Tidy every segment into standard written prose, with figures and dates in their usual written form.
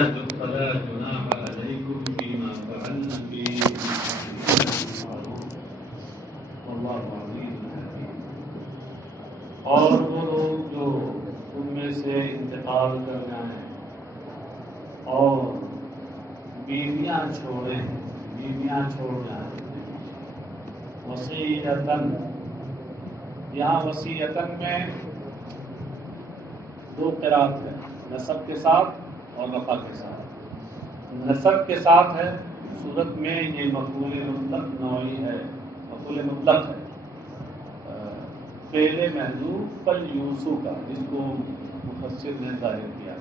فلا جناح عليكم فيما فعلن في والله عليم حكيم۔ اور وہ لوگ جو ان میں سے انتقال کر جائیں اور بیویاں چھوڑیں، بیویاں چھوڑ جائیں، وصیتاً، یہاں وصیتاً میں دو قرات ہے، نسب کے ساتھ اور رفع کے ساتھ۔ نسب کے ساتھ ہے صورت میں یہ مفعول مطلق نوعی ہے، مفعول مطلق ہے، فعل محذوف پل یوسو کا، جس کو مفسر نے ظاہر کیا،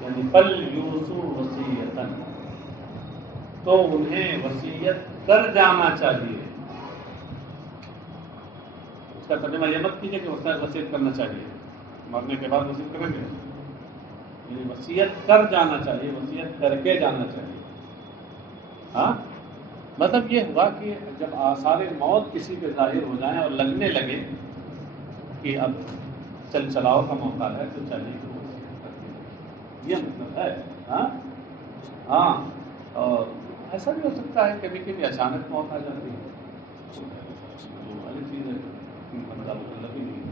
یعنی پل یوسو وصیتاً، تو انہیں وصیت کر جانا چاہیے۔ اس کا ترجمہ یہ مت کیجیے کہ وصیت کرنا چاہیے، مرنے کے بعد وصیت کریں گے، یعنی وصیت کر جانا چاہیے، وصیت کر کے جانا چاہیے۔ ہاں، مطلب یہ ہوا کہ جب آثار موت کسی پہ ظاہر ہو جائیں اور لگنے لگے کہ اب چل چلاؤ کا موقع ہے تو چلیے تو وصیت کر دیں، یہ مطلب ہے۔ ہاں ہاں، اور ایسا بھی ہو سکتا ہے کبھی کبھی اچانک موت آ جاتی ہے، وہ والی چیز ہے، بندہ مطلب ہی نہیں۔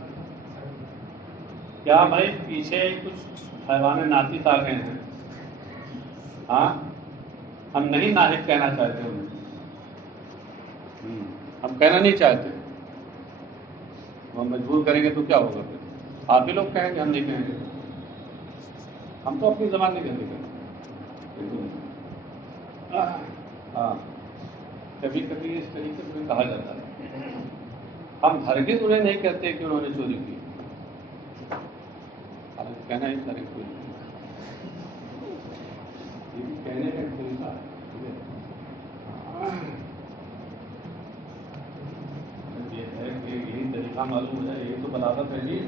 کیا بھائی پیچھے کچھ حیوان ناطق آ گئے ہیں؟ ہاں، ہم نہیں ناطق کہنا چاہتے انہیں، ہم کہنا نہیں چاہتے، ہم مجبور کریں گے تو کیا ہوگا پھر؟ آپ ہی لوگ کہیں گے، ہم نہیں کہیں گے، ہم تو اپنی زبان نہیں کہتے کہیں۔ ہاں، کبھی کبھی اس طریقے سے کہا جاتا ہے، ہم ہرگز انہیں نہیں کہتے کہ انہوں نے چوری کی، کہنا ہی سارے کوئی کہنے کا طریقہ یہ ہے کہ یہی طریقہ معلوم ہو جائے، یہی تو بلاغت ہے جی،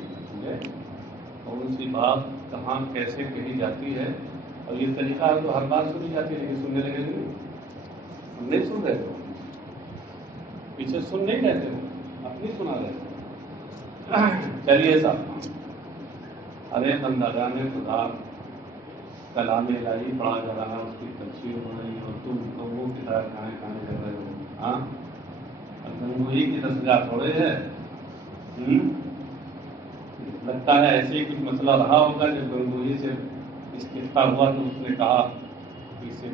اور اس کی بات کہاں کیسے کہی جاتی ہے، اور یہ طریقہ تو ہر بات سنی جاتی ہے، لیکن سننے لگے ہم نہیں سن رہے ہو، پیچھے سن نہیں رہتے ہو، اپنی سنا رہے ہو۔ چلیے صاحب، ارے بندگان خدا، کلام الہی پڑھا جا رہا ہے، اس کی تفسیر ہو رہی ہے، اور تم تو وہ کتاب کھانے کر رہے ہو۔ ہاں، گنگوئی کی دستگاہ تھوڑے ہے، لگتا ہے ایسے ہی کچھ مسئلہ رہا ہوگا جب گنگوئی سے استفتا ہوا تو اس نے کہا کہ اسے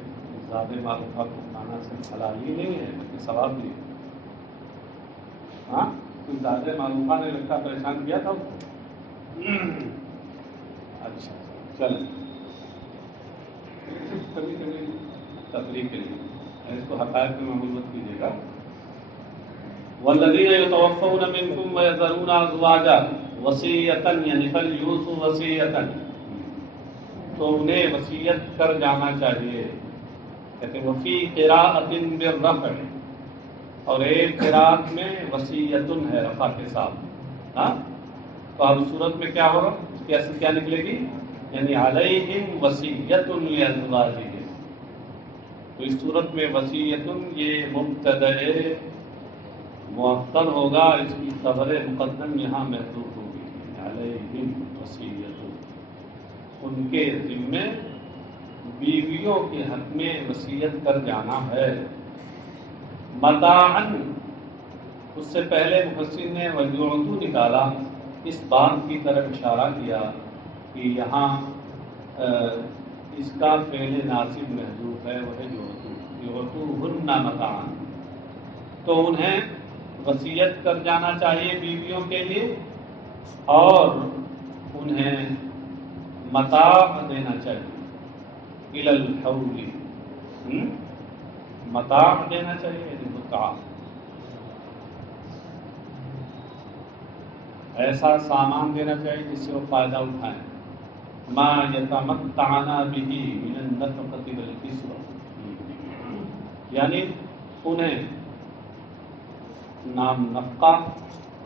زیادہ معروفہ کو کھانا سے حلال ہی نہیں ہے، اس نے ثواب نہیں۔ ہاں، کچھ زیادہ معروفہ نے لگتا پریشان کیا تھا اس کو۔ اچھا چلیں، کبھی کبھی تفریح کے لیے اس کو حقائق میں معمول مت کیجیے گا۔ والذین یتوفون منکم ویذرون ازواجا وصیۃ، یعنی فلیوصوا وصیۃ، تو انہیں وصیت کر جانا چاہیے۔ کہتے وفی قراءۃ بالرفع، اور ایک قراءت میں وصیۃ ہے رفع کے ساتھ۔ ہاں، تو اب صورت میں کیا ہوگا، اس کی اصل کیا نکلے گی، یعنی علیہم وصیۃ لازواجہم۔ تو اس صورت میں وصیۃ یہ مبتدأ مؤخر ہوگا، اس کی خبر مقدم یہاں محذوف ہوگی، علیہم وصیۃ، ان کے ذمے بیویوں کے حق میں وصیت کر جانا ہے۔ متاعاً، اس سے پہلے مفسر نے ویعطوا نکالا، اس بات کی طرف اشارہ کیا کہ یہاں اس کا فعل ناصب محذوف ہے، وہ ہے یعطوہن متاعاً، تو انہیں وصیت کر جانا چاہیے بیویوں کے لیے، اور انہیں متاع دینا چاہیے، الی الحول، متاع دینا چاہیے، یعنی متاع، ایسا سامان دینا چاہیے جس سے وہ فائدہ اٹھائیں۔ ما یتمتعن بہ من النفقۃ والکسوۃ، یعنی انہیں نام نفقہ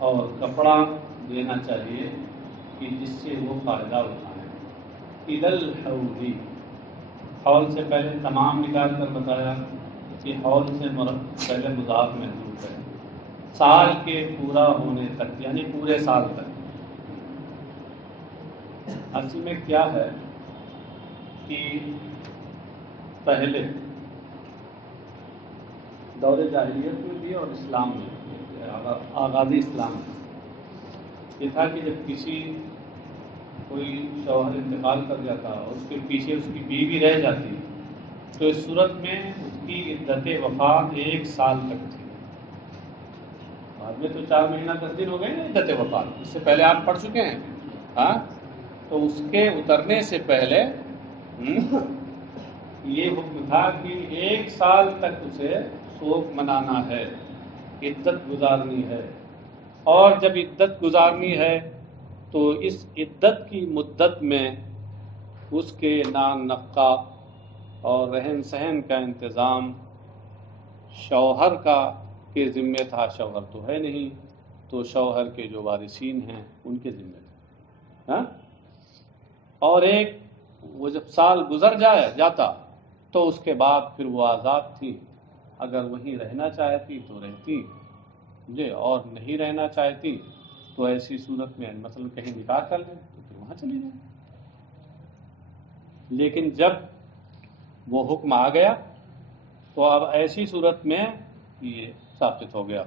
اور کپڑا دینا چاہیے کہ جس سے وہ فائدہ اٹھائیں۔ الی الحول، حول سے پہلے تمام نکال کر بتایا کہ حول سے پہلے مضاف محذوف ہے، سال کے پورا ہونے تک، یعنی پورے سال تک۔ اصل میں کیا ہے کہ پہلے دور جاہلیت میں بھی اور اسلام میں، آغازی اسلام میں یہ تھا کہ جب کسی کوئی شوہر انتقال کر جاتا اور اس کے پیچھے اس کی بیوی رہ جاتی تو اس صورت میں اس کی عدت وفات 1 سال تک تھی۔ بعد میں تو 4 مہینہ 10 دن ہو گئے نا عدت وفات، اس سے پہلے آپ پڑھ چکے ہیں ہاں۔ تو اس کے اترنے سے پہلے یہ حکم تھا کہ 1 سال تک اسے سوگ منانا ہے، عدت گزارنی ہے، اور جب عدت گزارنی ہے تو اس عدت کی مدت میں اس کے نان نقہ اور رہن سہن کا انتظام شوہر کا کے ذمے تھا۔ شوہر تو ہے نہیں، تو شوہر کے جو وارثین ہیں ان کے ذمے تھا ہاں؟ اور ایک وہ جب سال گزر جاتا تو اس کے بعد پھر وہ آزاد تھی، اگر وہیں رہنا چاہتی تو رہتی جی، اور نہیں رہنا چاہتی تو ایسی صورت میں مثلا کہیں نکاح کر لیں تو پھر وہاں چلی جائیں۔ لیکن جب وہ حکم آ گیا تو اب ایسی صورت میں یہ ثابت ہو گیا۔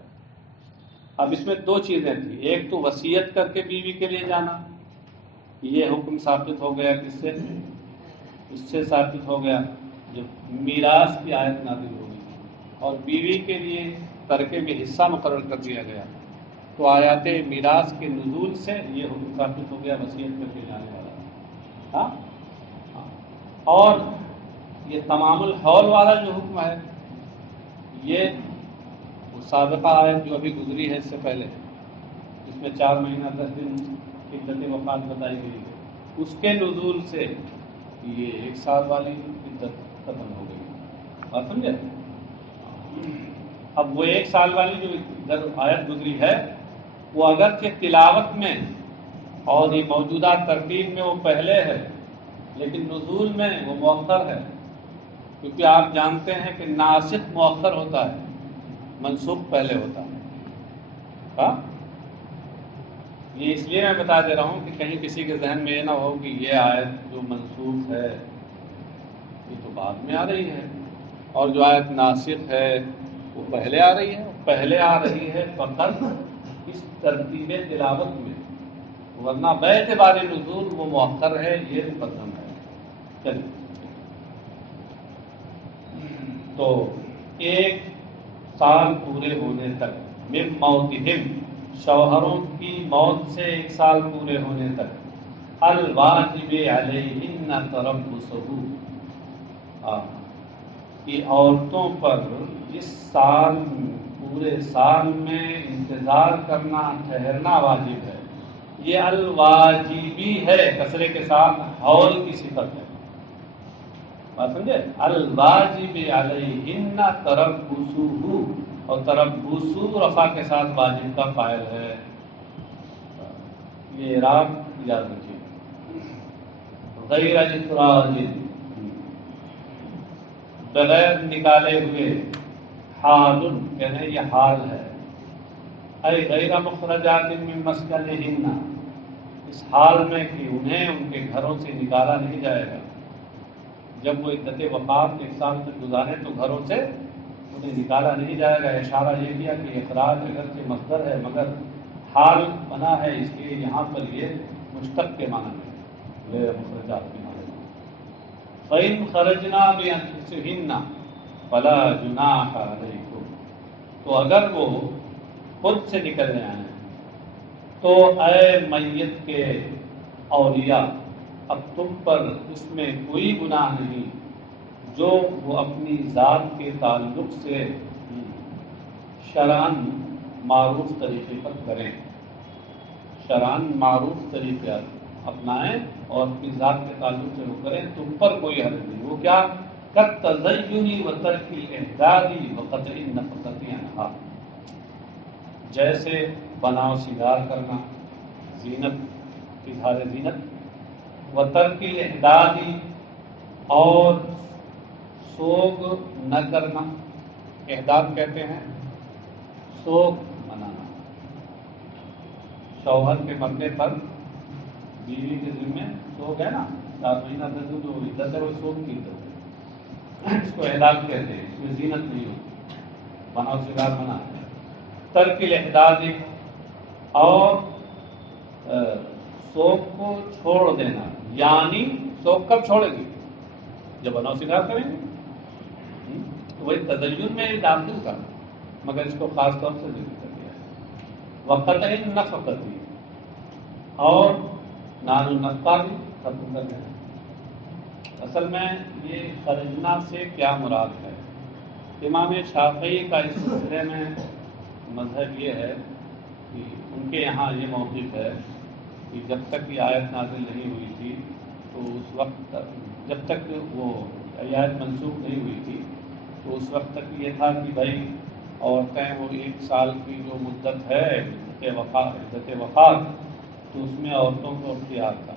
اب اس میں 2 چیزیں تھیں، ایک تو وصیت کر کے بیوی کے لیے جانا، یہ حکم ثابت ہو گیا کس سے؟ اس سے ثابت ہو گیا جب میراث کی آیت نازل ہوئی اور بیوی کے لیے ترکے میں حصہ مقرر کر دیا گیا، تو آیات میراث کے نزول سے یہ حکم ثابت ہو گیا وصیت کر کے جانے والا ہاں۔ اور یہ تمام الحول والا جو حکم ہے یہ وہ سابقہ آیت جو ابھی گزری ہے اس سے پہلے، جس میں 4 مہینہ 10 دن عدت وفات بتائی گئی ہے، اس کے نزول سے یہ 1 سال والی عدت ختم ہو گئی۔ بات سمجھے؟ اب وہ 1 سال والی جو آیت گزری ہے وہ اگرچہ تلاوت میں اور یہ موجودہ ترتیب میں وہ پہلے ہے، لیکن نزول میں وہ مؤخر ہے، کیونکہ آپ جانتے ہیں کہ ناسخ مؤخر ہوتا ہے، منسوخ پہلے ہوتا ہے ہاں؟ یہ اس لیے میں بتا دے رہا ہوں کہ کہیں کسی کے ذہن میں یہ نہ ہو کہ یہ آیت جو منسوخ ہے یہ تو بعد میں آ رہی ہے، اور جو آیت ناسخ ہے وہ پہلے آ رہی ہے۔ پہلے آ رہی ہے فقط اس ترتیب تلاوت میں، ورنہ باعتبار نزول وہ مؤخر ہے، یہ مقدم ہے۔ چلیے، تو 1 سال پورے ہونے تک، من موتہم، شوہروں کی موت سے 1 سال پورے ہونے تک، الواجب علیہن تربصہ، کہ عورتوں پر اس سال پورے سال میں انتظار کرنا، ٹھہرنا واجب ہے۔ یہ الواجبی ہے، کسرے کے ساتھ حول کی صفت ہے، بات سمجھے؟ الواجب علیہن تربصہ، اور تربص رفع کے ساتھ واجب کا فاعل ہے۔ یہ اعراب یاد رکھیے، غیر اخراج، بغیر نکالے ہوئے، حال کہتے ہیں یہ حال ہے، اے غیر مخرجات من مسکنہن، اس حال میں کہ انہیں ان کے گھروں سے نکالا نہیں جائے گا۔ جب وہ عدت وفات 1 سال تک گزارے تو گھروں سے انہیں نکالا نہیں جائے گا۔ اشارہ یہ کیا کہ اخراج اگرچہ مصدر ہے مگر حال بنا ہے، اس لیے یہاں پر یہ مشتق کے معنی میں غیر مخرجات کے معنی میں۔ فَإِنْ خَرَجْنَا بِأَنفُسِهِنَّ فَلَا جُنَاحَ عَلَيْكُمْ، تو اگر وہ خود سے نکل رہے ہیں تو اے میت کے اولیاء، اب تم پر اس میں کوئی گناہ نہیں جو وہ اپنی ذات کے تعلق سے شرعاً معروف طریقے پر کریں، شرعاً معروف طریقے اپنائیں اور اپنی ذات کے تعلق سے وہ کریں، تم پر کوئی حرج نہیں۔ وہ کیا؟ کالتزین وترک الاحداد وقطع النفقۃ عنہا، جیسے بناؤ سنگار کرنا، زینت، اظہار زینت، وترک الاحداد، اور سوگ نہ کرنا۔ احداد کہتے ہیں سوگ منانا، شوہر کے مرنے پر بیوی کے ذمے سوگ ہے نا، 7 مہینہ 10 دن جو عدت ہے وہ سوگ کی عدت ہے۔ اس کو احداد کہتے ہیں، اس میں زینت نہیں ہوتی، بناؤ شنگار بنا ہے۔ ترک الاحداد اور شوق کو چھوڑ دینا، یعنی شوق کب چھوڑیں گے؟ جب بناؤ شنگار کریں گے، تو وہی تدین میں داخل کا، مگر اس کو خاص طور سے ذکر کر دیا ہے۔ وقت نفقتی، اور نان النفقہ بھی ختم کر دینا۔ اصل میں یہ خرجنا سے کیا مراد ہے؟ امام شافعی کا اس سلسلے میں مذہب یہ ہے کہ ان کے یہاں یہ موقف ہے کہ جب تک یہ آیت نازل نہیں ہوئی تھی تو اس وقت جب تک وہ آیت منسوخ نہیں ہوئی تھی تو اس وقت تک یہ تھا کہ بھائی عورتیں وہ 1 سال کی جو مدت ہے عدت وفات، تو اس میں عورتوں کو اختیار تھا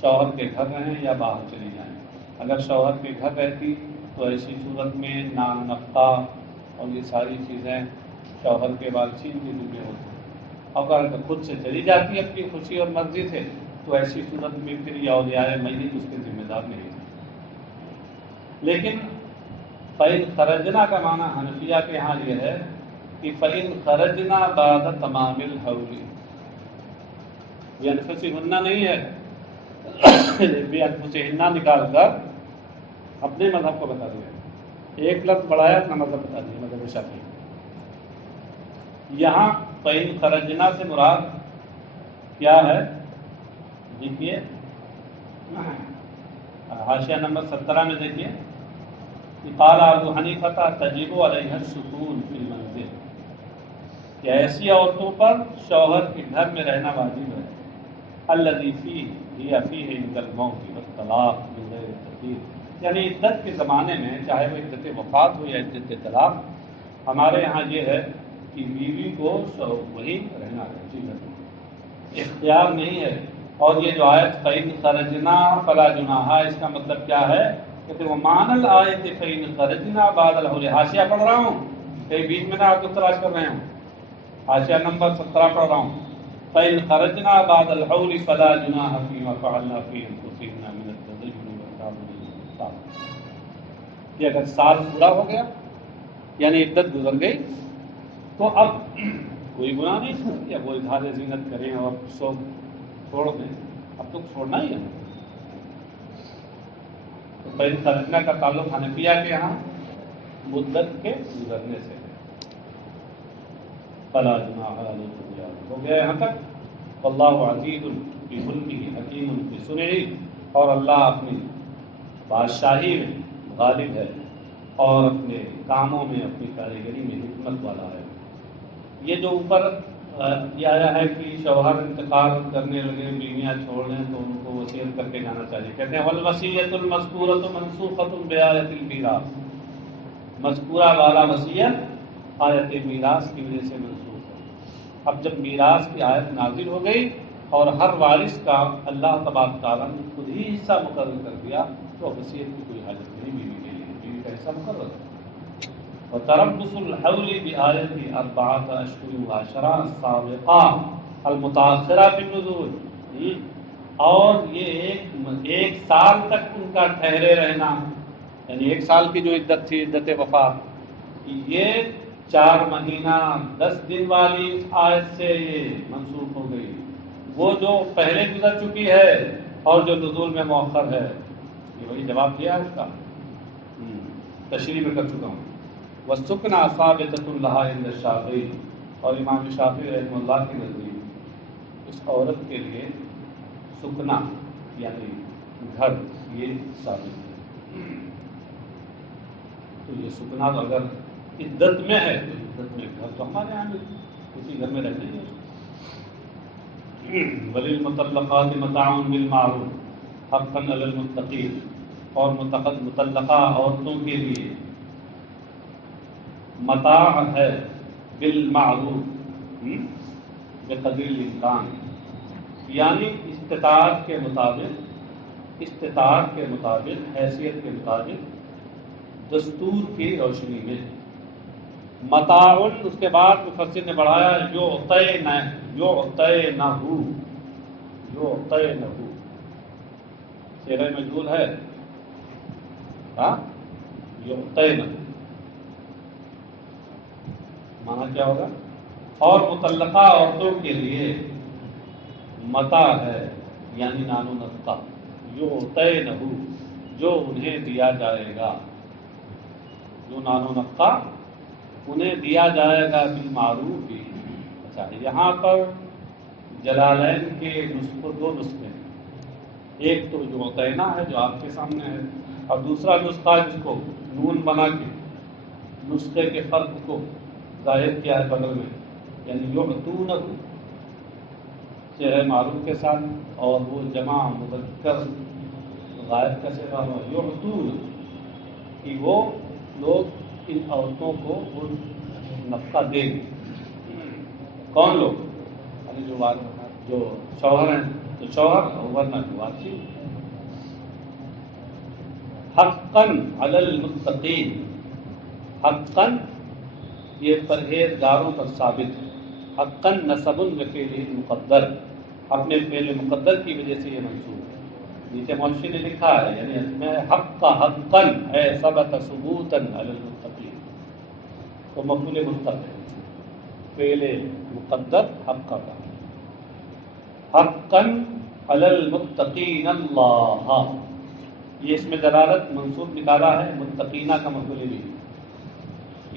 شوہر کے گھر رہیں یا باہر چلی جائیں۔ اگر شوہر کے گھر رہتی تو ایسی صورت میں نان نفقہ اور یہ ساری چیزیں شوہر کے والدین کے ذمہ ہوتے، اگر خود سے چلی جاتی اپنی خوشی اور مرضی سے تو ایسی صورت میں پھر یہ اولیاء میت اس کے ذمہ دار نہیں تھے۔ لیکن فَإِنْ خَرَجْنَا کا معنی حنفیہ کے ہاں یہ ہے کہ فَإِنْ خَرَجْنَا بَعْدَ تَمَامِ الْحَوْلِ، یہ انفسہن نہیں ہے، بے انفسہن نکال کر اپنے مذہب کو بتا دیا، ایک لفظ بڑھایا اپنا مذہب بتا دیا، مذہب شافعی۔ یہاں فَإِنْ خَرَجْنَا سے مراد کیا ہے؟ دیکھیے حاشیہ نمبر 17 میں دیکھیے، قال ابو حنیفہ تجب علیہ السکون فی المنزل، کہ ایسی عورتوں پر شوہر کے گھر میں رہنا واجب ہے، الذی فیہ ہی فیہ عند الموت والطلاق بغیر تردید، یعنی عدت کے زمانے میں چاہے وہ عدت وفات ہو یا عدت طلاق، ہمارے یہاں یہ ہے کہ بیوی کو وہی رہنا ہے، اختیار نہیں ہے۔ اور یہ جو آیت فَإِنْ خَرَجْنَا فَلَا جُنَاحَ، اس کا مطلب کیا ہے؟ کہ وہ مان الآیت فَإِنْ خَرَجْنَا بَعْدَ الْحَوْلِ، حاشیہ پڑھ رہا ہوں، کہیں بیچ میں نہ آپ کو تلاش کر رہے ہوں، حاشیہ نمبر 17 پڑھ رہا ہوں، فَإِنْ خَرَجْنَا بَعْدَ الْحَوْلِ فَلَا جُنَاحَ فِيمَا فَعَلْنَا فِي أَنفُسِهِنَّ مِنَ التَّزَيُّنِ وَالتَّعَطُّفِ، کہ اگر سال پورا ہو گیا یعنی عدت گزر گئی تو اب کوئی گناہ نہیں کہ وہ اظہار زینت کریں اور شوق چھوڑ دیں، اب تو چھوڑنا ہی ہے۔ تو فَإِنْ خَرَجْنَا کا تعلق حنفیہ کے یہاں مدت کے گزرنے سے فَلَا جُنَاحَ عَلَيْكُمْ، ہو گیا یہاں تک۔ وَاللَّهُ عَزِيزٌ بِمُلْكِهِ حَكِيمٌ بِصُنْعِهِ، اور اللہ اپنی بادشاہی میں غالب ہے اور اپنے کاموں میں اپنی کاریگری میں حکمت والا ہے۔ یہ جو اوپر یہ آیا ہے کہ شوہر انتقال کرنے لگے بیویاں چھوڑ دیں تو ان کو وصیت کر کے جانا چاہیے، کہتے ہیں والوصیۃ المذکورۃ منسوخۃ بآیۃ المیراث، مذکورہ والا وصیت آیت میراث کی وجہ سے منسوخ ہے۔ اب جب میراث کی آیت نازل ہو گئی اور ہر وارث کا اللہ تبارک تعالیٰ نے خود ہی حصہ مقرر کر دیا تو وصیت کی کوئی حاجت نہیں بیوی کے لیے، بیوی کا حصہ مقرر ہے۔ وتربص الحول بآية 4 أشهر و10 السابقة المتأخرة بالنزول، اور یہ ایک سال تک ان کا ٹھہرے رہنا، یعنی 1 سال کی جو عدت تھی عدت وفات، یہ 4 مہینہ 10 دن والی آیت سے یہ منسوخ ہو گئی، وہ جو پہلے گزر چکی ہے اور جو نزول میں مؤخر ہے۔ یہ وہی جواب دیا ہے اس کا، تشریح میں کر چکا ہوں۔ وَالسُّكْنَى ثَابِتَةٌ لَهَا عِندَ الشَّافِعِيِّ، اور امام شافعی رحمہ اللہ کے نزدیک اس عورت کے لیے سکنا یعنی گھر یہ ثابت ہے۔ تو یہ سکنا تو اگر عدت میں ہے تو عدت میں گھر تو ہمارے یہاں بھی اسی گھر میں رہتے ہیں۔ وَلِلْمُطَلَّقَاتِ مَتَاعٌ بِالْمَعْرُوفِ حَقًّا عَلَى الْمُتَّقِينَ، اور مطلقہ عورتوں کے لیے متاع ہے بالمعروف، بقدر الامکان، یعنی استطاعت کے مطابق حیثیت کے مطابق دستور کی روشنی میں۔ متاع اس کے بعد مفسر نے بڑھایا یعطینہ، صیغہ مجہول ہے، یعطین معنی کیا ہوگا؟ اور مطلقہ عورتوں کے لیے متاع ہے یعنی نان و نفقہ، یعطینہ جو انہیں دیا جائے گا، جو نان و نفقہ انہیں دیا جائے گا بالمعروف بھی۔ اچھا یہاں پر جلالین کے نسخے دو نسخے ہیں، ایک تو یعطینہ ہے جو آپ کے سامنے ہے، اور دوسرا نسخہ جس کو نون بنا کے نسخے کے فرق کو ظاہر کیا ہے بدل میں، یعنی یعطونہ سے معروف کے ساتھ، اور وہ جمع مذکر غائب کا صیغہ ہوا یعطون کہ وہ لوگ ان عورتوں کو وہ نفقہ دیں گے۔ کون لوگ؟ یعنی جو شوہر ہیں تو شوہر، اور ورنہ جو واسی۔ حقاً علی المتقین، حقاً یہ پرہیزگاروں پر ثابت ہے، حقاً نصب بفعل مقدر، اپنے فعل مقدر کی وجہ سے یہ منصوب ہے۔ نیچے موشی نے لکھا ہے یعنی اس میں حق کا حقاً اے ثبت ثبوتاً علی المتقین، تو مفعول مطلق ہے، فعل مقدر حق کا حقاً علی المتقین اللہ، یہ اس میں دلالت منصوب نکالا ہے، متقینہ کا مفعول بھی،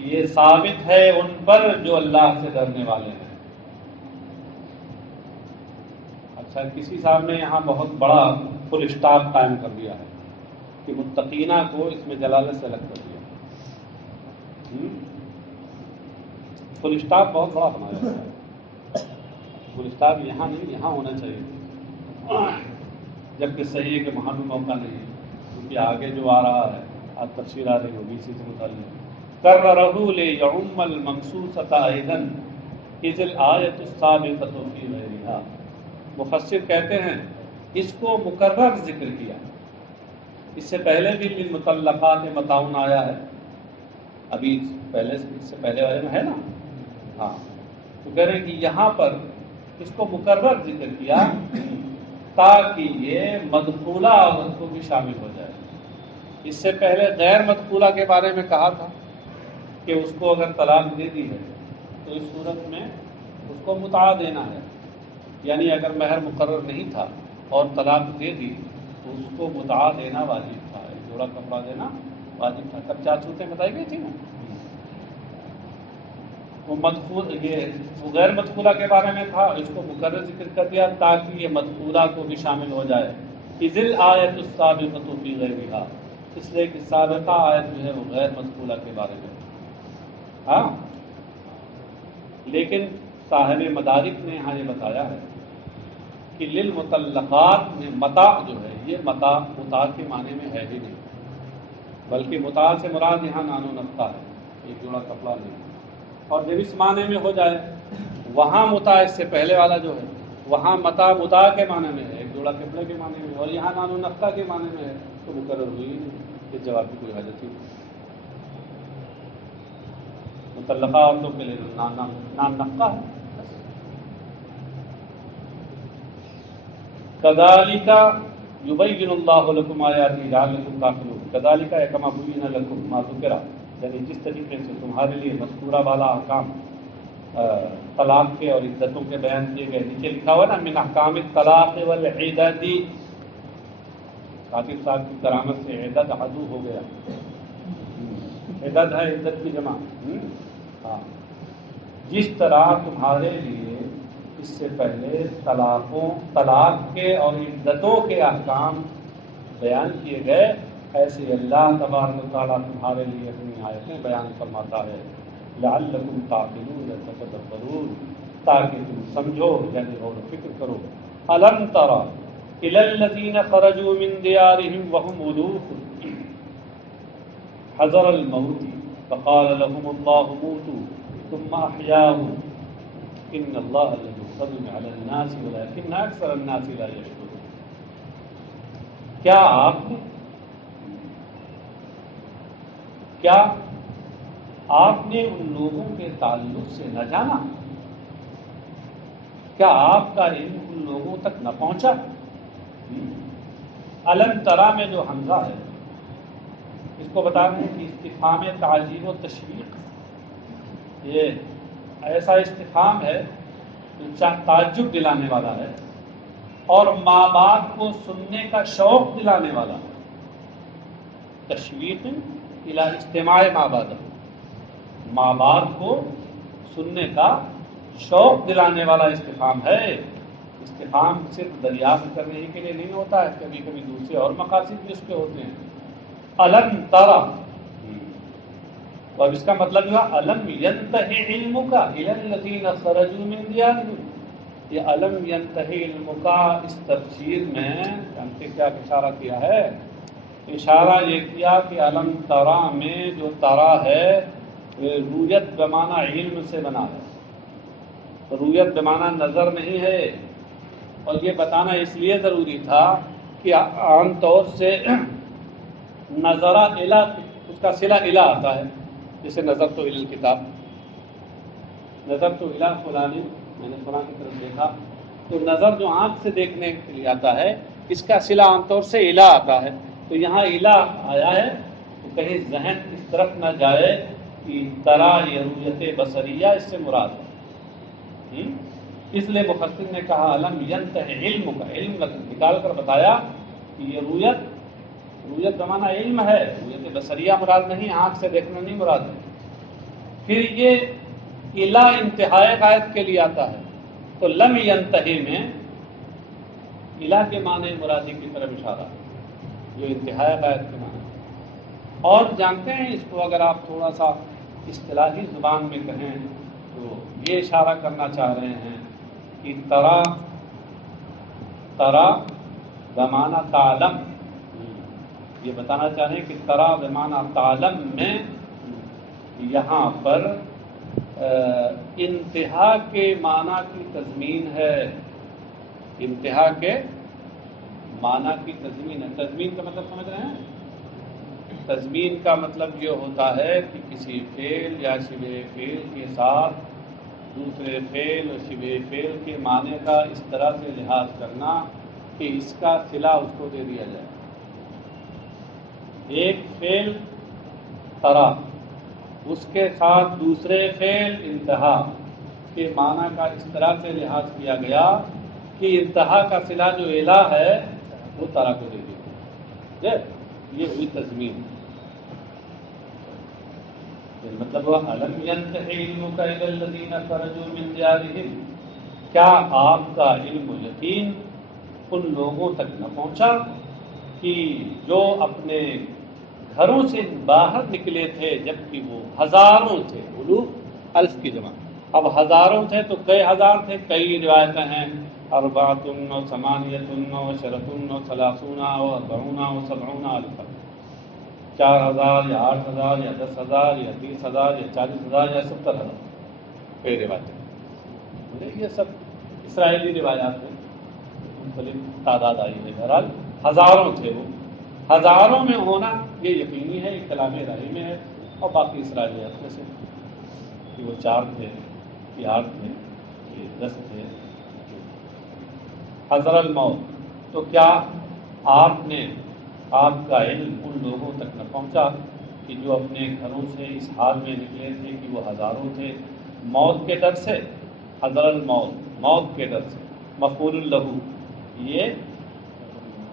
یہ ثابت ہے ان پر جو اللہ سے ڈرنے والے ہیں۔ اچھا کسی صاحب نے یہاں بہت بڑا فل اسٹاپ قائم کر دیا ہے کہ متقینہ کو اس میں جلالت سے الگ کر دیا، فل اسٹاپ بہت بڑا بنایا گیا ہے، فل اسٹاپ یہاں نہیں، یہاں ہونا چاہیے، جبکہ صحیح ہے کہ وہاں بھی موقع نہیں ہے، کیونکہ آگے جو آ رہا ہے آج تفسیر آ رہی ہوگی اسی سے متعلق۔ کررہ لیعم المنصوصۃ ایضا اذ الآیۃ السابقۃ فی غیرہا، مفسر کہتے ہیں اس کو مکرر ذکر کیا، اس سے پہلے بھی للمطلقات متاع آیا ہے، ابھی پہلے اس سے پہلے والے میں ہے نا، ہاں تو کہہ رہے ہیں کہ یہاں پر اس کو مکرر ذکر کیا تاکہ یہ مدخولہ عورت کو بھی شامل ہو جائے۔ اس سے پہلے غیر مدخولہ کے بارے میں کہا تھا کہ اس کو اگر طلاق دے دی ہے تو اس صورت میں اس کو متاع دینا ہے، یعنی اگر مہر مقرر نہیں تھا اور طلاق دے دی تو اس کو متاع دینا واجب تھا، ایک جوڑا کپڑا دینا واجب تھا۔ کب 4 صورتیں بتائی گئی تھی نا، وہ مدخول وہ غیر مدخولہ کے بارے میں تھا، اس کو مقرر ذکر کر دیا تاکہ یہ مدخولہ کو بھی شامل ہو جائے۔ اذ الآیۃ السابقۃ فی غیرہا، اس لیے کہ سابقہ آیت جو ہے وہ غیر مدخولہ کے بارے میں، ہاں لیکن صاحب مدارک نے یہاں یہ بتایا ہے کہ للمطلقات میں متاع جو ہے یہ متاع کے معنی میں ہے ہی نہیں، بلکہ متاع سے مراد یہاں نان و نفقہ ہے، ایک جوڑا کپڑا نہیں، اور جب اس معنی میں ہو جائے وہاں متاع اس سے پہلے والا جو ہے وہاں متاع کے معنی میں ہے، ایک جوڑا کپڑے کے معنی میں، اور یہاں نان و نفقہ کے معنی میں ہے، تو مقرر ہوئی ہی نہیں، اس جواب کی کوئی حاجت نہیں۔ مطلقہ عورتوں کے لیے نان نفقہ ہے۔ کذالک یبین اللہ لکم آیاتہ لعلکم تعقلون، کذالک کما بین لکم ما ذکر، یعنی جس طریقے سے تمہارے لیے مذکورہ والا احکام طلاق کے اور عدتوں کے بیان کیے گئے، نیچے لکھا ہوا نا من احکام الطلاق والعدت، کاتب صاحب کی کرامت سے عدت عدو ہو گیا، عدت ہے عدت کی جمع، ہاں جس طرح تمہارے لیے اس سے پہلے طلاق کے اور عدتوں کے احکام بیان کیے گئے، ایسے اللہ تبارک و تعالیٰ تمہارے لیے اپنی آیتیں بیان فرماتا ہے، لعلکم تعقلون تتدبرون، تاکہ تم سمجھو یعنی غور و فکر کرو۔ الم تر الی الذین خرجوا من دیارہم وهم الوف حذر الموت فقال لهم اللہ موتوا ثم احیاهم ان اللہ لذو فضل علی الناس ولکن اکثر الناس لا یشکرون۔ کیا آپ نے ان لوگوں کے تعلق سے نہ جانا؟ کیا آپ کا علم ان لوگوں تک نہ پہنچا؟ الم ترا میں جو حمزہ ہے اس کو بتا رہے ہیں کہ استفہام تعجیب و تشویق یہ ایسا استفہام ہے جو تعجب دلانے والا ہے اور ماں باپ کو سننے کا شوق دلانے والا ہے. تشویق الی استماع ماں بعد، ماں باپ کو سننے کا شوق دلانے والا استفہام ہے. استفہام صرف دریافت کرنے کے لیے نہیں ہوتا ہے، کبھی کبھی دوسرے اور مقاصد بھی اس کے ہوتے ہیں. الم ترى، اور اس کا مطلب ہوا الم ينتهي علمك الى الذين خرجوا من ديارهم. یہ الم ينتهي علمك اس تفسیر میں جانتے کیا اشارہ کیا ہے؟ اشارہ یہ کیا کہ الم ترى میں جو ترا ہے رویت بمعنی علم سے بنا ہے، رویت بمعنی نظر نہیں ہے. اور یہ بتانا اس لیے ضروری تھا کہ عام طور سے نظرہ الا اس کا صلہ الا آتا ہے، جیسے نظر تو الی الکتاب، نظر تو الی فلانی، میں نے فلاں کی طرف دیکھا. تو نظر جو آنکھ سے دیکھنے کے لیے آتا ہے اس کا صلہ عام طور سے الا آتا ہے. تو یہاں الا آیا ہے تو کہیں ذہن اس طرف نہ جائے کہ ترا یہ رویت بصریہ اس سے مراد ہے. اس لیے مفسر نے کہا علم ینتہی علم کا، علم نکال کر بتایا کہ یہ رویت بمعنی علم ہے، رویت بصریہ مراد نہیں، آنکھ سے دیکھنا نہیں مراد ہے. پھر یہ الا انتہائی غایت کے لیے آتا ہے، تو لم ینتہی میں الا کے معنی مرادی کی طرف اشارہ جو انتہائی غایت کے معنی. اور جانتے ہیں اس کو اگر آپ تھوڑا سا اصطلاحی زبان میں کہیں تو یہ اشارہ کرنا چاہ رہے ہیں کہ ترا بمعنی تعلم، یہ بتانا چاہ رہے ہیں کہ ترا بمعنی تعلم میں یہاں پر انتہا کے معنی کی تضمین ہے. انتہا کے معنی کی تضمین ہے. تضمین کا مطلب سمجھ رہے ہیں؟ تضمین کا مطلب یہ ہوتا ہے کہ کسی فعل یا شبہ فعل کے ساتھ دوسرے فعل اور شبہ فعل کے معنی کا اس طرح سے لحاظ کرنا کہ اس کا صلہ اس کو دے دیا جائے. ایک فعل ترا، اس کے ساتھ دوسرے فعل انتہا کے معنی کا اس طرح سے لحاظ کیا گیا کہ انتہا کا صلہ جو الا ہے وہ ترا کو دے دیا. یہ ہوئی تضمین. مطلب وہ علم ینتہی علمک الی الذین خرجوا من دیارہم، کیا آپ کا علم و یقین ان لوگوں تک نہ پہنچا کہ جو اپنے گھروں سے باہر نکلے تھے جبکہ وہ ہزاروں تھے. الوف الف کی جمع، اب ہزاروں تھے تو کئی ہزار تھے. کئی روایتیں ہیں اربعۃ و ثمانیۃ و عشرۃ و ثلاثون و اربعون و سبعون الفا، 4000 یا 8000 یا 10,000 یا 30,000 یا 40,000 یا 70,000. کئی روایتیں، یہ سب اسرائیلی روایات میں مختلف تعداد آئی ہے. بہرحال ہزاروں تھے وہ. ہزاروں میں ہونا یہ یقینی ہے، یہ کلام راہی میں ہے. اور باقی اسرائیلیات میں سے کہ وہ 4 تھے، کہ 8 تھے، کہ 10 تھے. حضر الموت، تو کیا آپ کا علم ان لوگوں تک نہ پہنچا کہ جو اپنے گھروں سے اس حال میں نکلے تھے کہ وہ ہزاروں تھے موت کے ڈر سے. حضر الموت، موت کے ڈر سے. مفعول لہو، یہ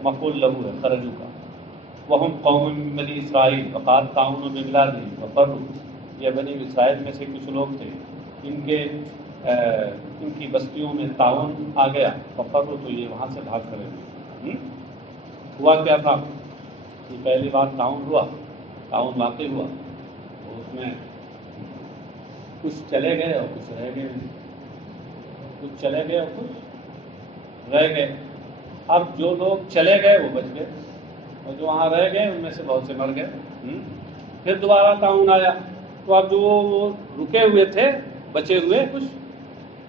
مفعول لہو ہے خرجو کا. وہم قوم من بنی اسرائیل وقات تعاون ببلادہم وفروا، یہ بنی اسرائیل میں سے کچھ لوگ تھے ان کی بستیوں میں تعاون آ گیا. وفروا، تو یہ وہاں سے بھاگ کر گئے. ہوا کیا تھا؟ یہ پہلی بار تعاون ہوا، تعاون واقع ہوا تو اس میں کچھ چلے گئے اور کچھ رہ گئے. کچھ چلے گئے اور کچھ رہ گئے. اب جو لوگ چلے گئے وہ بچ گئے اور جو وہاں رہ گئے ان میں سے بہت سے مر گئے. پھر دوبارہ تعاون آیا تو اب جو وہ رکے ہوئے تھے بچے ہوئے کچھ،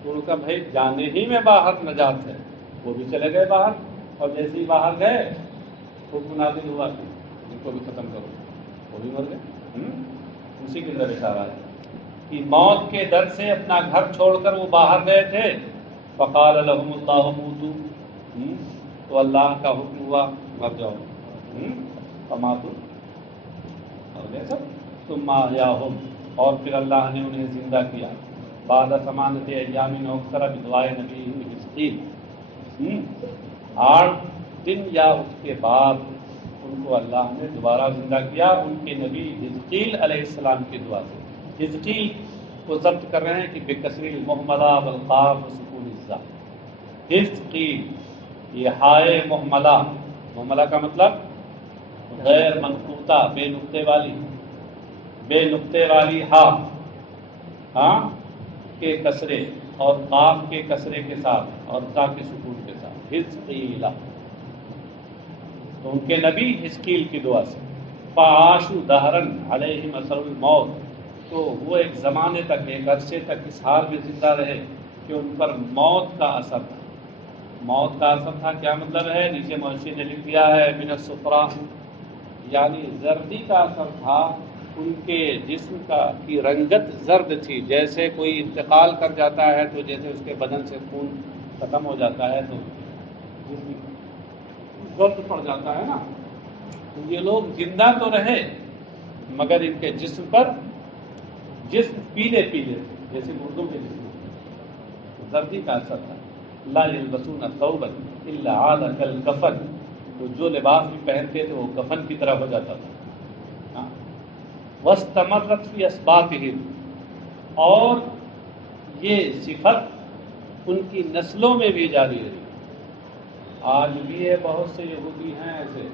تو ان کا بھائی جانے ہی میں باہر نجات ہے، وہ بھی چلے گئے باہر. اور جیسے ہی باہر گئے حکم نازل ہوا کہ ان کو بھی ختم کرو، وہ بھی مر گئے. اسی کی طرف اشارہ ہے کہ موت کے ڈر سے اپنا گھر چھوڑ کر وہ باہر گئے تھے. فقال لهم اللہ موتوا، تو اللہ کا حکم ہوا مر جاؤ. فماتوا، سب. ثم احیاہم، اور پھر اللہ نے انہیں زندہ کیا بعد ثمانیۃ ایام و اکثر بدعائے نبی حزقیل، 8 دن یا اس کے بعد ان کو اللہ نے دوبارہ زندہ کیا ان کے نبی حزقیل علیہ السلام کی دعا سے. حزقیل کو ضبط کر رہے ہیں کہ بکسر المحملہ والقاف وسکون الزا. حزقیل، یہ ہائے محملہ، محملہ کا مطلب غیر منقوطہ، بے نقطے والی، بے نقطے والی ہاں کے کسرے اور قاف کے کسرے کے ساتھ اور تا کے سکون کے ساتھ. حزقیل، تو ان کے نبی حزقیل کی دعا سے. فعاشوا دہرا علیہم اثر الموت، تو وہ ایک زمانے تک، ایک عرصے تک اس حال میں زندہ رہے کہ ان پر موت کا اثر تھا. موت کا اثر تھا کیا مطلب ہے؟ نیچے محشی نے لکھ دیا ہے من الصفرا، یعنی زردی کا اثر تھا. ان کے جسم کی رنگت زرد تھی، جیسے کوئی انتقال کر جاتا ہے تو جیسے اس کے بدن سے خون ختم ہو جاتا ہے تو جسم زرد پڑ جاتا ہے نا. تو یہ لوگ زندہ تو رہے مگر ان کے جسم پر جسم پیلے پیلے جیسے مردوں کے جسم، زردی کا اثر تھا. لا یلبسون ثوبا الا عاد کالکفن، تو جو لباس بھی پہنتے تھے وہ کفن کی طرح ہو جاتا تھا. واستمرت فی اسباطہم، اور یہ صفت ان کی نسلوں میں بھی جاری رہی. آج بھی ہے بہت سے یہودی ہیں ایسے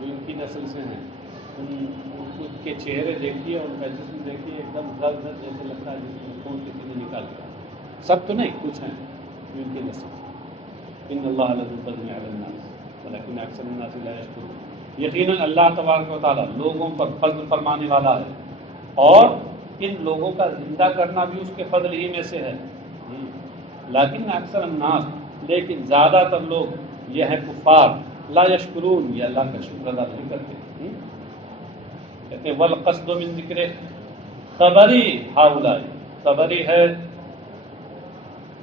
جو ان کی نسل سے ہیں. ان کے چہرے دیکھیے، ان کا جسم دیکھیے، ایک دم زرد جیسے لگتا ہے جس خون کسی نے نکال دیا. سب تو نہیں، کچھ ہیں جو ان کی نسل سے. ان اللہ لذو فضل علی الناس ولکن اکثر الناس لا یشکرون. یقیناً اللہ تبارک و تعالیٰ لوگوں پر فضل فرمانے والا ہے، اور ان لوگوں کا زندہ کرنا بھی اس کے فضل ہی میں سے ہے. لیکن اکثر الناس، لیکن زیادہ تر لوگ یہ ہے کفار، لا یشکرون، یہ اللہ کا شکر ادا نہیں کرتے. کہتے والقصد من ذکر خبری ہؤلاء، خبری ہے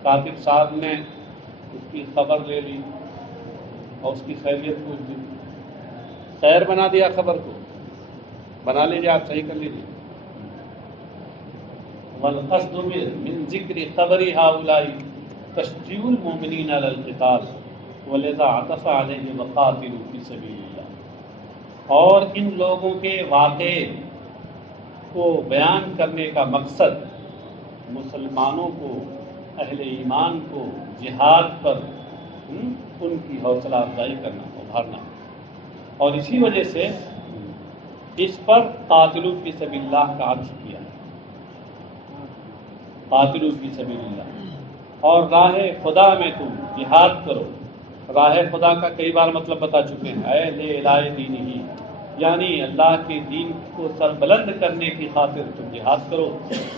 کاتب صاحب نے اس کی خبر لے لی اور اس کی خیریت پوچھ دی، خیر بنا دیا، خبر کو بنا لیجیے، آپ صحیح کر لیجیے. والقصد من ذکر خبری ہؤلاء تشجیع المؤمنین علی القتال ولذا عطف علیہ وقاتلوا فی سبیل اللہ. اور ان لوگوں کے واقعے کو بیان کرنے کا مقصد مسلمانوں کو، اہل ایمان کو جہاد پر ان کی حوصلہ افزائی کرنا، ابھارنا. اور اسی وجہ سے اس پر قاتلوا فی سبیل اللہ کا عطف کیا ہے. قاتلوا فی سبیل اللہ، اور راہ خدا میں تم جہاد کرو. راہ خدا کا کئی بار مطلب بتا چکے ہیں، اے لے الہ دین ہی، یعنی اللہ کے دین کو سربلند کرنے کی خاطر تم جہاد کرو.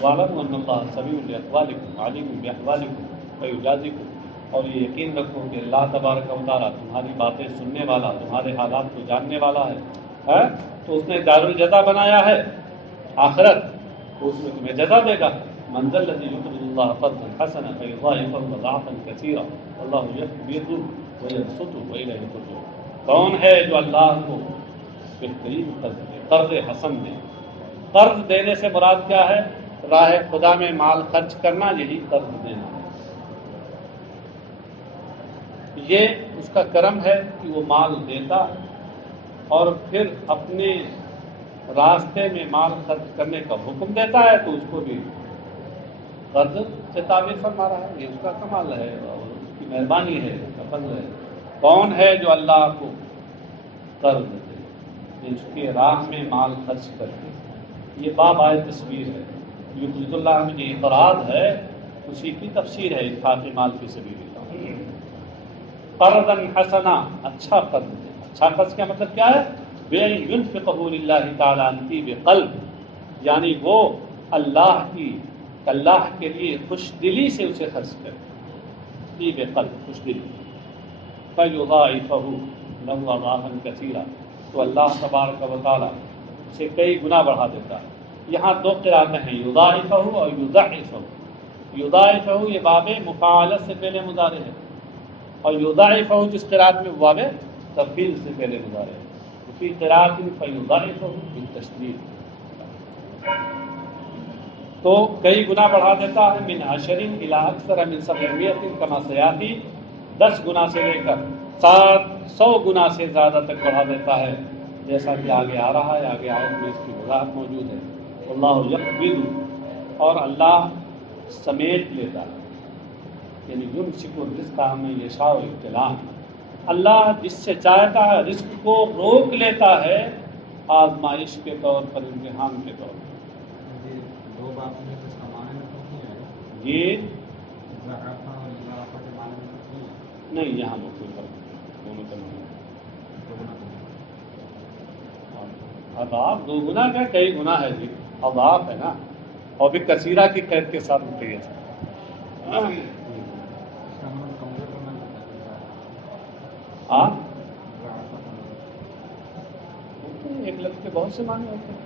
وَاعْلَمُوا أَنَّ اللَّهَ سَمِيعٌ لِأَقْوَالِكُمْ عَلِيمٌ بِأَحْوَالِكُمْ وَيُجَازِيكُمْ. اور یہ یقین رکھو کہ اللہ تبارک و تعالیٰ تمہاری باتیں سننے والا، تمہارے حالات کو جاننے والا ہے. تو اس نے دار الجزا بنایا ہے آخرت، تو اس میں تمہیں جزا دے گا. من ذا الذی یقرض اللہ قرضا حسنا فیضاعفہ ضعفا کثیرا واللہ یقبض ویبسط والیہ ترجعون. کون ہے جو اللہ کو بہترین قرض دے، قرض حسن دے. قرض دینے سے مراد کیا ہے؟ راہ خدا میں مال خرچ کرنا، یہی قرض دینا ہے. یہ اس کا کرم ہے کہ وہ مال دیتا اور پھر اپنے راستے میں مال خرچ کرنے کا حکم دیتا ہے، تو اس کو بھی قرض سے تعبیر فرما رہا ہے. یہ اس کا کمال ہے اور اس کی مہربانی ہے، اس کا فضل ہے. کون ہے جو اللہ کو قرض دے، اس کے راہ میں مال خرچ کر کے؟ یہ باب آئے تصویر ہے. یقرض اللہ میں جو اقراض ہے اسی کی تفسیر ہے انفاق مال فی سبیل اللہ. قرضا حسنا، اچھا قرض دے. اچھا قرض کا مطلب کیا ہے؟ بے ينفقہ للہ تعالی عن طیب قلب، یعنی وہ اللہ کے لیے خوش دلی سے اسے خرچ کرے. طیب قلب، خوش دلی. فیضاعفہ لہ اضعافا کثیرا، تو اللہ تبارک و تعالی اسے کئی گنا بڑھا دیتا ہے. یہاں دو قراءتیں ہیں، یضاعفہ اور یضاعفہ. یضاعفہ یہ باب مفاعلت سے پہلے مضارع ہے، اور یضاعفہ جس قراءت میں باب تفعیل سے پہلے مضارع ہے. فی قراءۃ فیضاعفہ بالتشدید، تو کئی گنا بڑھا دیتا ہے، من 10 الی اکثر من 700 کما سیاتی، 10 گنا سے لے کر 700 گنا سے زیادہ تک بڑھا دیتا ہے، جیسا کہ آگے آ رہا ہے، آگے آیت میں اس کی وضاحت موجود ہے۔ اللہ یقبض، اور اللہ سمیٹ لیتا ہے، یعنی یمسک الرزق من یشاء ابتلاء، اللہ جس سے چاہتا ہے رزق کو روک لیتا ہے آزمائش کے طور پر، امتحان کے طور پر۔ دو باتوں میں کچھ کمانے میں کچھ نہیں ہے یہ ضعفہ اور اضافہ کے معنی میں کچھ نہیں ہے، نہیں، یہاں مختلف فرق ہے، دونوں کا نہیں۔ دو گنا تو نہیں۔ اضاف دو گنا کا کئی گنا ہے جی، اضاف ہے نا، اور بھی کثیرہ کی قید کے ساتھ ہوتی ہے۔ اس کا مطلب کمزور کرنا نہیں ہاں، ضعفہ کا مطلب ہوتے ہیں، ایک لفظ کے بہت سے معنی ہوتے ہیں،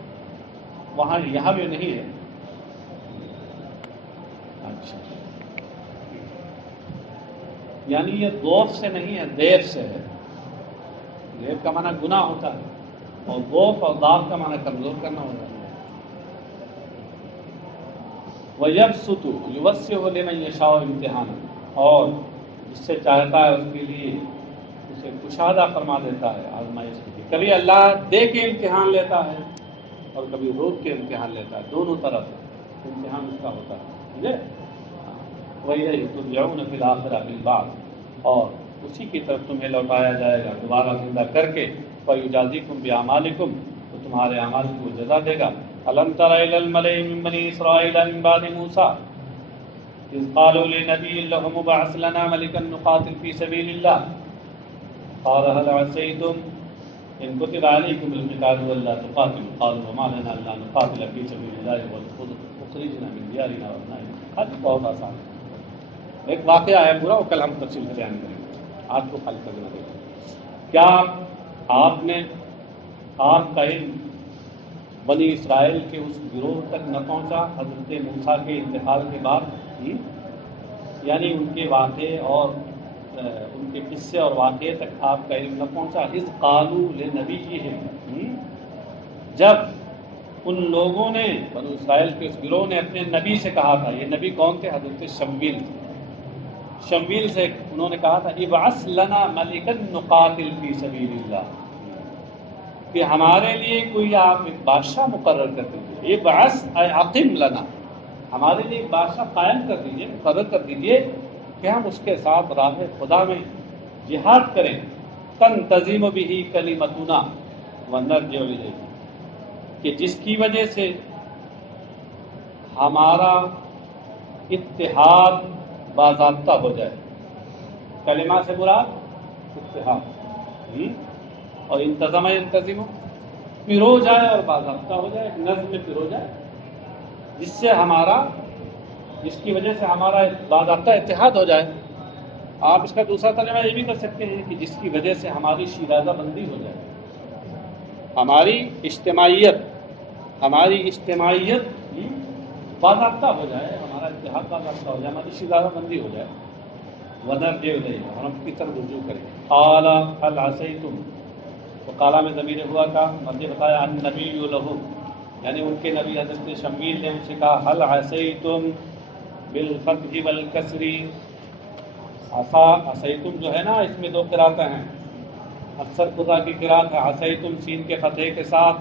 وہاں یہاں بھی نہیں ہے۔ اچھا، یعنی یہ ضعف سے نہیں ہے، ضعف سے ہے۔ ضعف کا معنی گناہ ہوتا ہے، اور ضعف اور ضعف کا معنی کمزور کرنا ہوتا ہے۔ وَيَبْسُطُ يُوَسِّعُ لِمَن يَشَاءُ امتحان، اور جس سے چاہتا ہے اس کے لیے اسے کشادہ فرما دیتا ہے آزمائش کے لیے۔ کبھی اللہ دے کے امتحان لیتا ہے اور کبھی روک کے امتحان لیتا ہے، دونوں طرف امتحان اس کا ہوتا ہے، سمجھے؟ وَإِلَيْهِ تُرْجَعُونَ فِي الْآخِرَةِ بِالْبَعْثِ، اور اسی کی طرف تمہیں لوٹایا جائے گا دوبارہ زندہ کر کے، فَيُجَازِيكُم بِأَعْمَالِكُمْ، تو تمہارے اعمال کو جزا دے گا۔ أَلَمْ تَرَ إِلَى الْمَلَإِ مِن بَنِي إِسْرَائِيلَ مِن بَعْدِ مُوسَىٰ إِذْ قَالُوا لِنَبِيٍّ لَهُمُ ابْعَثْ لَنَا مَلِكًا نُقَاتِلْ فِي سَبِيلِ اللَّهِ قَالَ هَلْ عَسَيْتُمْ إِن كُتِبَ عَلَيْكُمُ الْقِتَالُ أَلَّا تُقَاتِلُوا قَالُوا وَمَا لَنَا أَلَّا نُقَاتِلَ فِي سَبِيلِ اللَّهِ وَقَدْ أُخْرِجْنَا مِن دِيَارِنَا وَأَبْنَائِنَا۔ حج بہت آسان ہے، ایک واقعہ ہے پورا، وہ کل ہم تفصیل سے بیان کریں گے، آج کو خالی کرنا دے گا۔ کیا آپ کا علم بنی اسرائیل کے اس گروہ تک نہ پہنچا حضرت موسیٰ کے انتقال کے بعد؟ یعنی ان کے واقعے اور ان کے قصے اور واقعے تک آپ کا علم نہ پہنچا؟ اذ قالوا لنبیہم، جب ان لوگوں نے، بنو اسرائیل کے اس گروہ نے اپنے نبی سے کہا تھا، یہ نبی کون تھے؟ حضرت شمویل تھے۔ شمویل سے انہوں نے کہا تھا ابعث لنا ملکا نقاتل فی سبیل اللہ، کہ ہمارے لیے کوئی آپ ایک بادشاہ مقرر کر دیجیے، ابعث اے اقم لنا، ہمارے لیے ایک بادشاہ قائم کر دیجیے، مقرر کر دیجیے کہ ہم اس کے ساتھ راہ خدا میں جہاد کریں، تنتظم بہ کلمتنا ونرجع الیہ، کہ جس کی وجہ سے ہمارا اتحاد باضابطہ ہو جائے۔ کلمہ سے مراد اتحاد، اور انتظام ینتظم پرو جائے اور باضابطہ ہو جائے، نظم میں پرو جائے، جس کی وجہ سے ہمارا باضابطہ اتحاد ہو جائے۔ آپ اس کا دوسرا ترجمہ یہ بھی کر سکتے ہیں کہ جس کی وجہ سے ہماری شیرازہ بندی ہو جائے، ہماری اجتماعیت باضابطہ ہو جائے، ہمارا اتحاد باضابطہ ہو جائے، ہماری شیرازہ بندی ہو جائے۔ ونرجع الیہ، اور ہم کی طرف رجوع کریں۔ قال هل عصیتم، تو قالا میں ضمیر ہوا کا مطلب بتایا، النبی لہم، یعنی ان کے نبی حضرت شمویل نے ان سے کہا هل عصیتم بالفتح والکسر، عصیتم جو ہے نا، اس میں دو قراتیں ہیں، اکثر خدا کی قرات ہے عصیتم سین کے فتح کے ساتھ،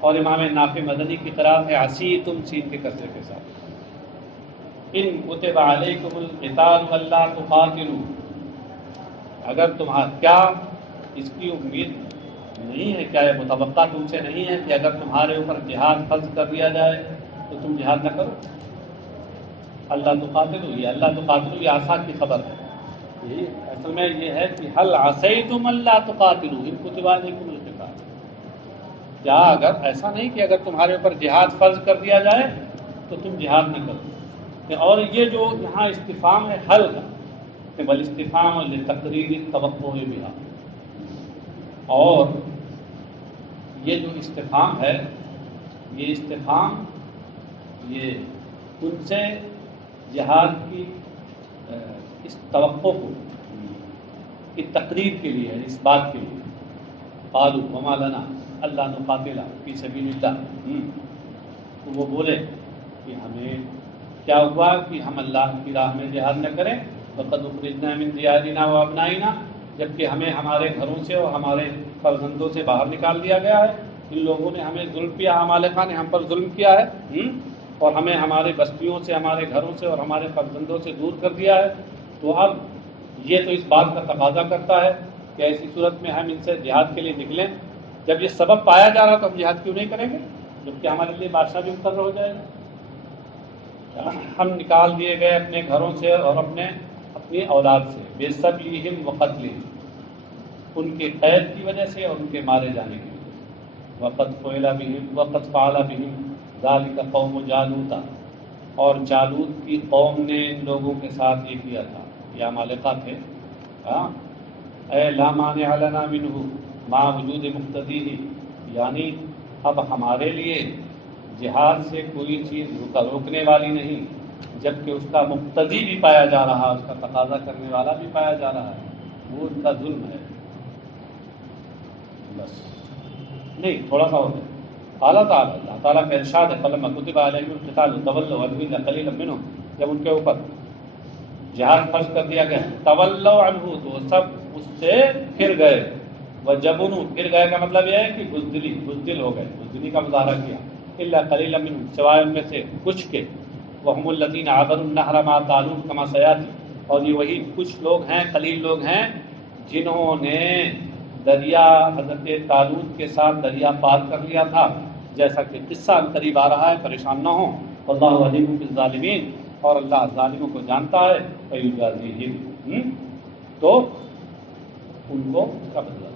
اور امام نافع مدنی کی قرات ہے عصیتم سین کے کسرے کے ساتھ۔ ان کتب علیکم القتال الا تقاتلوا، اگر کیا اس کی امید نہیں ہے، کیا یہ متوقع تم سے نہیں ہے کہ اگر تمہارے اوپر جہاد فرض کر دیا جائے تو تم جہاد نہ کرو؟ اللہ تقاتلوا، یہ اللہ تقاتلوا یہ آسا کی خبر ہے، یہ اصل میں یہ ہے کہ هل عصیتم الا تقاتلوا ان کتب علیکم القتال، کیا اگر ایسا نہیں کہ اگر تمہارے اوپر جہاد فرض کر دیا جائے تو تم جہاد نہ کرو؟ اور یہ جو یہاں استفہام ہے حل کا، بل استفہام لتقریر التوقع بها، اور یہ جو استفہام ہے، یہ استفہام یہ ان سے جہاد کی اس توقع کو کی تقریر کے لیے، اس بات کے لیے قالوا وما لنا الا نقاتل فی سبیل اللہ، تو وہ بولے کہ ہمیں کیا ہوا کہ ہم اللہ کی راہ میں جہاد نہ کریں، وقد اخرجنا من دیارنا وابنائنا، جبکہ ہمیں ہمارے گھروں سے اور ہمارے فرزندوں سے باہر نکال دیا گیا ہے، ان لوگوں نے ہمیں ظلم کیا، عمالقہ نے ہم پر ظلم کیا ہے، اور ہمیں ہمارے بستیوں سے، ہمارے گھروں سے اور ہمارے فرزندوں سے دور کر دیا ہے۔ تو اب یہ تو اس بات کا تقاضا کرتا ہے کہ ایسی صورت میں ہم ان سے جہاد کے لیے نکلیں۔ جب یہ سبب پایا جا رہا تو ہم جہاد کیوں نہیں کریں گے، جبکہ ہمارے لیے بادشاہ بھی مقرر ہو جائے گا۔ ہم نکال دیے گئے اپنے گھروں سے اور اپنی اولاد سے، بے سبیہم وقتلہم، ان کے قید کی وجہ سے اور ان کے مارے جانے کی وجہ سے۔ وقد فعل بہم ذالک قوم جالوت، اور جالوت کی قوم نے ان لوگوں کے ساتھ یہ کیا تھا، یہ عمالقہ تھے۔ اے لا مانع لنا منہ مع وجود مقتدیہ، یعنی اب ہمارے لیے جہاد سے کوئی چیز روکنے والی نہیں، جبکہ اس کا مقتدی بھی پایا جا رہا ہے، اس کا تقاضا کرنے والا بھی پایا جا رہا ہے، وہ ان کا ظلم ہے۔ بس نہیں، تھوڑا سا ہوتا ہے۔ اللہ تعالیٰ کا ارشاد ہے فلما کتب علیہم القتال تولوا عنہ الا قلیلا منهم، جب ان کے اوپر جہاد فرض کر دیا گیا تولوا عنہ تو وہ سب اس سے پھر گئے، وجبنوا، پھر گئے کا مطلب یہ ہے کہ بزدل ہو گئے، بزدلی کا مظاہرہ کیا، الا قلیلا منهم، سوائے ان میں سے کچھ کے، وهم الذین عبروا النہر مع طالوت کما سیاتی، اور یہ وہی کچھ لوگ ہیں، قلیل لوگ ہیں جنہوں نے دریا حضرت طالوت کے ساتھ دریا پار کر لیا تھا، جیسا کہ قصہ قریب آ رہا ہے، پریشان نہ ہوں۔ واللہ علیم بالظالمین، اور اللہ ظالموں کو جانتا ہے، فیجازیہم، تو ان کو اس کا بدلہ